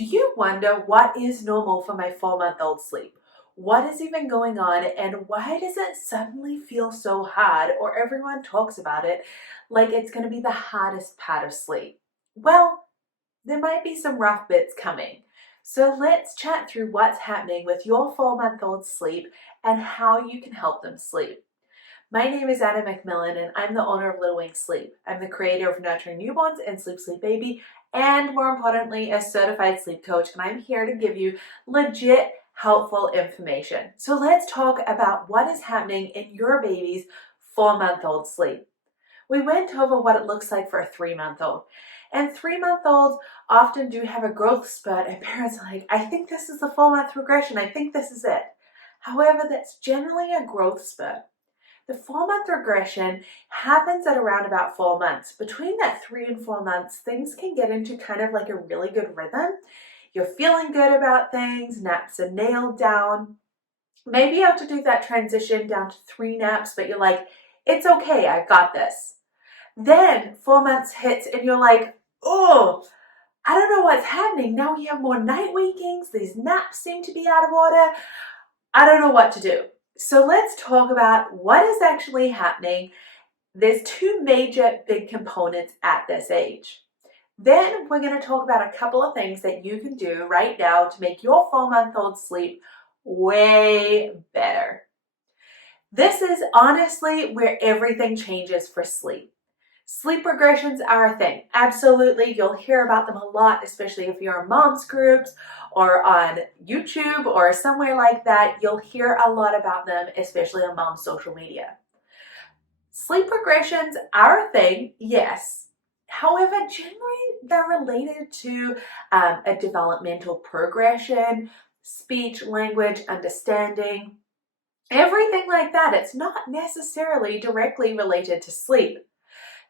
Do you wonder what is normal for my 4-month-old sleep? What is even going on, and why does it suddenly feel so hard, or everyone talks about it like it's going to be the hardest part of sleep? Well, there might be some rough bits coming. So let's chat through what's happening with your 4-month-old sleep and how you can help them sleep. My name is Anna McMillan, and I'm the owner of Little Wing Sleep. I'm the creator of Nurturing Newborns and Sleep Sleep Baby, and more importantly, a certified sleep coach, and I'm here to give you legit helpful information. So let's talk about what is happening in your baby's 4-month-old sleep. We went over what it looks like for a 3-month-old. And 3-month-olds often do have a growth spurt, and parents are like, I think this is the 4-month regression. I think this is it. However, that's generally a growth spurt. The 4-month regression happens at around about 4 months. Between that 3 and 4 months, things can get into kind of like a really good rhythm. You're feeling good about things, naps are nailed down. Maybe you have to do that transition down to 3 naps, but you're like, it's okay, I've got this. Then 4 months hits and you're like, oh, I don't know what's happening. Now we have more night wakings. These naps seem to be out of order. I don't know what to do. So let's talk about what is actually happening. There's 2 major big components at this age. Then we're going to talk about a couple of things that you can do right now to make your 4-month-old sleep way better. This is honestly where everything changes for sleep. Sleep regressions are a thing. Absolutely, you'll hear about them a lot, especially if you're in mom's groups or on YouTube or somewhere like that. You'll hear a lot about them, especially on mom's social media. Sleep regressions are a thing, yes. However, generally they're related to a developmental progression, speech, language, understanding, everything like that. It's not necessarily directly related to sleep.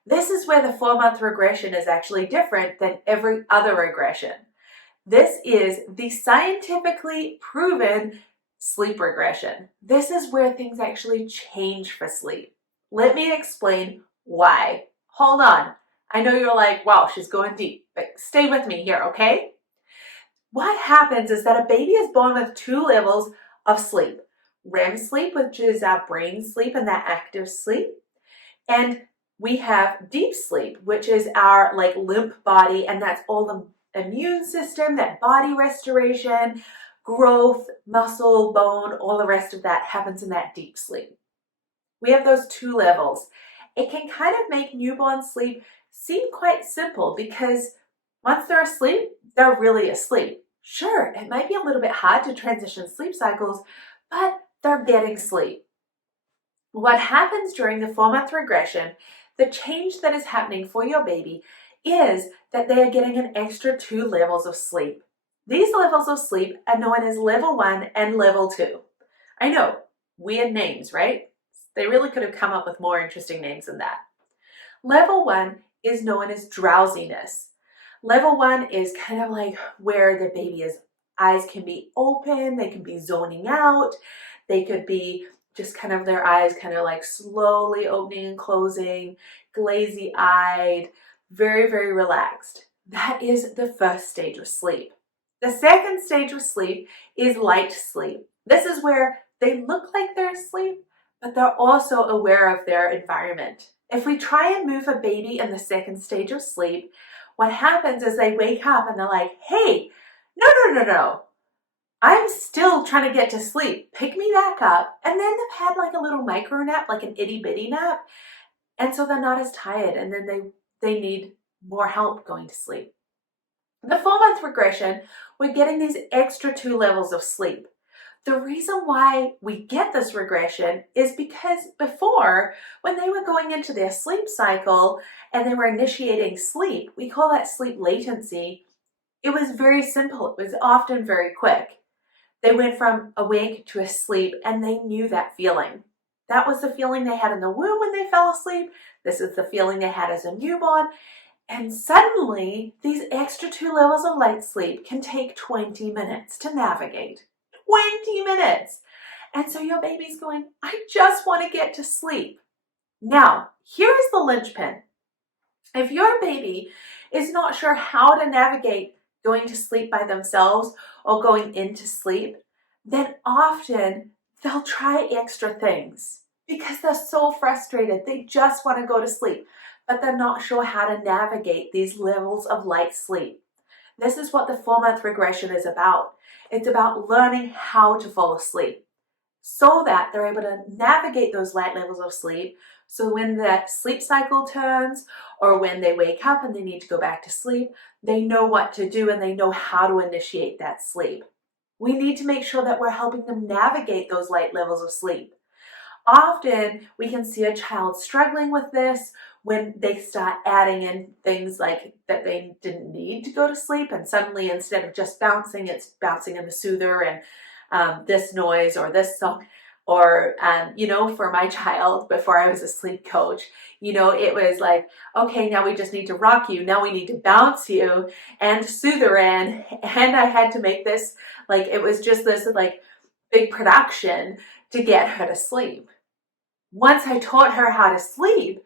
This is where the 4-month regression is actually different than every other regression. This is the scientifically proven sleep regression. This is where things actually change for sleep. Let me explain why. Hold on. I know you're like, wow, she's going deep, but stay with me here, okay? What happens is that a baby is born with 2 levels of sleep. REM sleep, which is our brain sleep and that active sleep, and we have deep sleep, which is our limp body, and that's all the immune system, that body restoration, growth, muscle, bone, all the rest of that happens in that deep sleep. We have those 2 levels. It can kind of make newborn sleep seem quite simple because once they're asleep, they're really asleep. Sure, it might be a little bit hard to transition sleep cycles, but they're getting sleep. What happens during the 4-month regression, the change that is happening for your baby is that they are getting an extra 2 levels of sleep. These levels of sleep are known as level 1 and level 2. I know, weird names, right? They really could have come up with more interesting names than that. Level 1 is known as drowsiness. Level 1 is kind of like where the baby's eyes can be open, they can be zoning out, they could be just kind of their eyes kind of like slowly opening and closing, glazy-eyed, very, very relaxed. That is the first stage of sleep. The second stage of sleep is light sleep. This is where they look like they're asleep, but they're also aware of their environment. If we try and move a baby in the second stage of sleep, what happens is they wake up and they're like, hey, no. I'm still trying to get to sleep. Pick me back up. And then they've had like a little micro nap, like an itty bitty nap. And so they're not as tired, and then they need more help going to sleep. The 4-month regression, we're getting these extra 2 levels of sleep. The reason why we get this regression is because before, when they were going into their sleep cycle and they were initiating sleep, we call that sleep latency. It was very simple. It was often very quick. They went from awake to asleep, and they knew that feeling. That was the feeling they had in the womb when they fell asleep. This is the feeling they had as a newborn. And suddenly, these extra 2 levels of light sleep can take 20 minutes to navigate. 20 minutes! And so your baby's going, I just want to get to sleep. Now, here is the linchpin. If your baby is not sure how to navigate going to sleep by themselves or going into sleep, then often they'll try extra things because they're so frustrated. They just want to go to sleep, but they're not sure how to navigate these levels of light sleep. This is what the 4-month regression is about. It's about learning how to fall asleep so that they're able to navigate those light levels of sleep. So when that sleep cycle turns or when they wake up and they need to go back to sleep, they know what to do and they know how to initiate that sleep. We need to make sure that we're helping them navigate those light levels of sleep. Often we can see a child struggling with this when they start adding in things like that they didn't need to go to sleep, and suddenly instead of just bouncing, it's bouncing in the soother and this noise or this song. Or, for my child, before I was a sleep coach, it was like, okay, now we just need to rock you. Now we need to bounce you and soothe her in. And I had to make this, it was just this, big production to get her to sleep. Once I taught her how to sleep,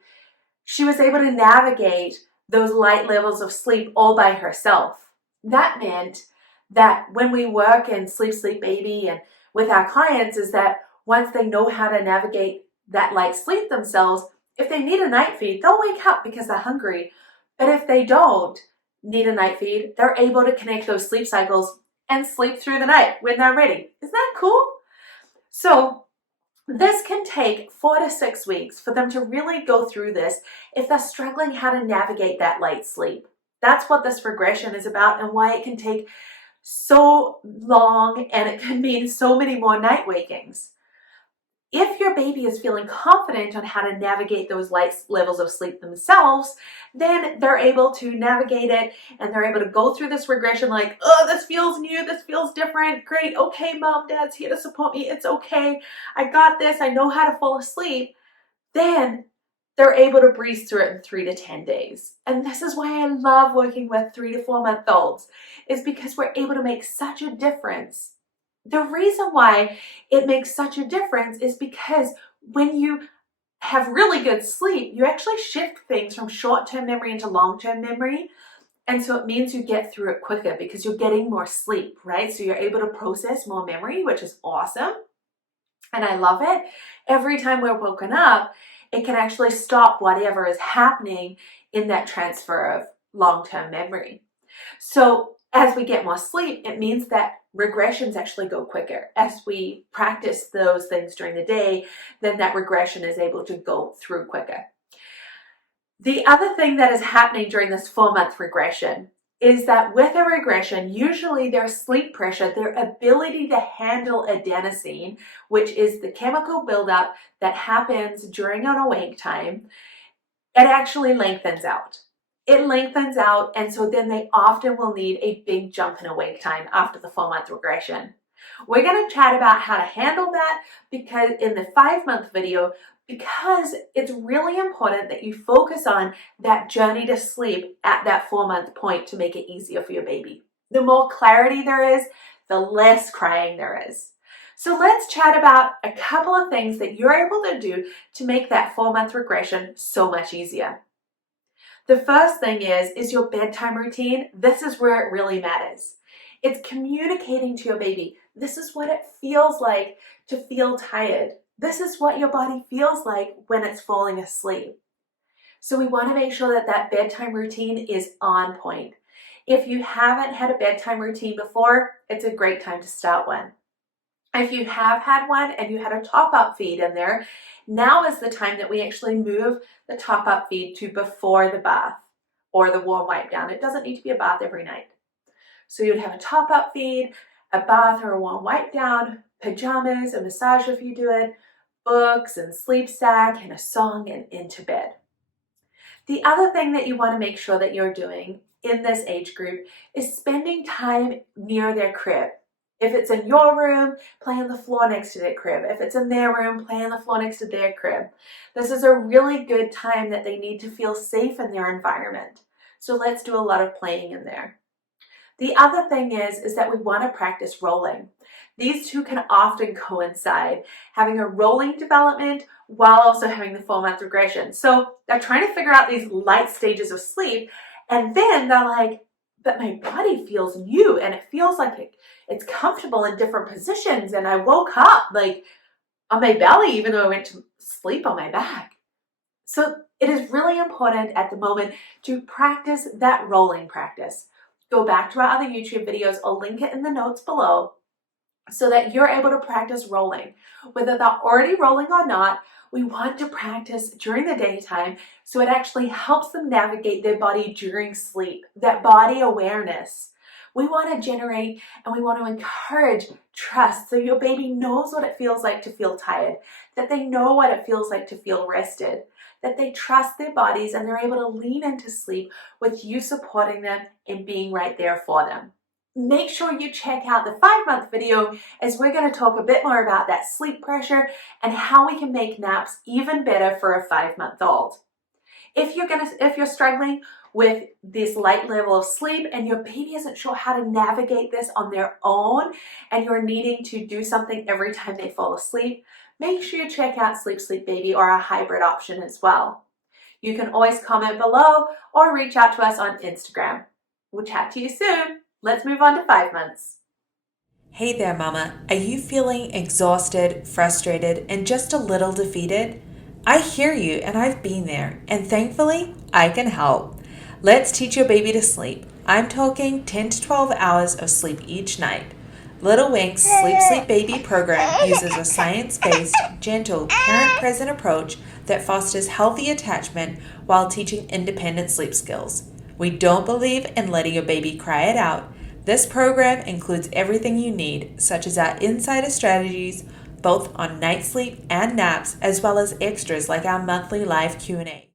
she was able to navigate those light levels of sleep all by herself. That meant that when we work in Sleep Baby and with our clients is that once they know how to navigate that light sleep themselves, if they need a night feed, they'll wake up because they're hungry. But if they don't need a night feed, they're able to connect those sleep cycles and sleep through the night when they're ready. Isn't that cool? So this can take 4 to 6 weeks for them to really go through this if they're struggling how to navigate that light sleep. That's what this regression is about and why it can take so long and it can mean so many more night wakings. If your baby is feeling confident on how to navigate those light levels of sleep themselves, then they're able to navigate it and they're able to go through this regression like, oh, this feels new, this feels different, great, okay, mom, dad's here to support me, it's okay, I got this, I know how to fall asleep. Then they're able to breeze through it in 3 to 10 days. And this is why I love working with 3 to 4 month olds, is because we're able to make such a difference. The reason why it makes such a difference is because when you have really good sleep, you actually shift things from short-term memory into long-term memory. And so it means you get through it quicker because you're getting more sleep, right? So you're able to process more memory, which is awesome. And I love it. Every time we're woken up, it can actually stop whatever is happening in that transfer of long-term memory. So as we get more sleep, it means that regressions actually go quicker. As we practice those things during the day, then that regression is able to go through quicker. The other thing that is happening during this 4-month regression is that with a regression, usually their sleep pressure, their ability to handle adenosine, which is the chemical buildup that happens during an awake time, it actually lengthens out. It lengthens out, and so then they often will need a big jump in awake time after the 4-month regression. We're going to chat about how to handle that because in the 5-month video, because it's really important that you focus on that journey to sleep at that 4-month point to make it easier for your baby. The more clarity there is, the less crying there is. So let's chat about a couple of things that you're able to do to make that 4-month regression so much easier. The first thing is your bedtime routine. This is where it really matters. It's communicating to your baby. This is what it feels like to feel tired. This is what your body feels like when it's falling asleep. So we want to make sure that that bedtime routine is on point. If you haven't had a bedtime routine before, it's a great time to start one. If you have had one and you had a top-up feed in there, now is the time that we actually move the top-up feed to before the bath or the warm wipe down. It doesn't need to be a bath every night. So you'd have a top-up feed, a bath or a warm wipe down, pajamas, a massage if you do it, books and sleep sack and a song and into bed. The other thing that you want to make sure that you're doing in this age group is spending time near their crib. If it's in your room, play on the floor next to their crib. If it's in their room, play on the floor next to their crib. This is a really good time that they need to feel safe in their environment. So let's do a lot of playing in there. The other thing is that we want to practice rolling. These two can often coincide, having a rolling development while also having the 4-month regression. So they're trying to figure out these light stages of sleep, and then they're like, but my body feels new and it feels like it's comfortable in different positions. And I woke up like on my belly, even though I went to sleep on my back. So it is really important at the moment to practice that rolling practice. Go back to our other YouTube videos. I'll link it in the notes below so that you're able to practice rolling. Whether they're already rolling or not, we want to practice during the daytime so it actually helps them navigate their body during sleep, that body awareness. We want to generate and we want to encourage trust so your baby knows what it feels like to feel tired, that they know what it feels like to feel rested, that they trust their bodies and they're able to lean into sleep with you supporting them and being right there for them. Make sure you check out the 5-month video as we're going to talk a bit more about that sleep pressure and how we can make naps even better for a 5-month-old. If you're struggling with this light level of sleep and your baby isn't sure how to navigate this on their own and you're needing to do something every time they fall asleep, make sure you check out Sleep Sleep Baby or our hybrid option as well. You can always comment below or reach out to us on Instagram. We'll chat to you soon. Let's move on to 5 months. Hey there, Mama. Are you feeling exhausted, frustrated, and just a little defeated? I hear you, and I've been there, and thankfully, I can help. Let's teach your baby to sleep. I'm talking 10 to 12 hours of sleep each night. Little Wink's Sleep Sleep Baby program uses a science-based, gentle, parent-present approach that fosters healthy attachment while teaching independent sleep skills. We don't believe in letting your baby cry it out. This program includes everything you need, such as our insider strategies, both on night sleep and naps, as well as extras like our monthly live Q&A.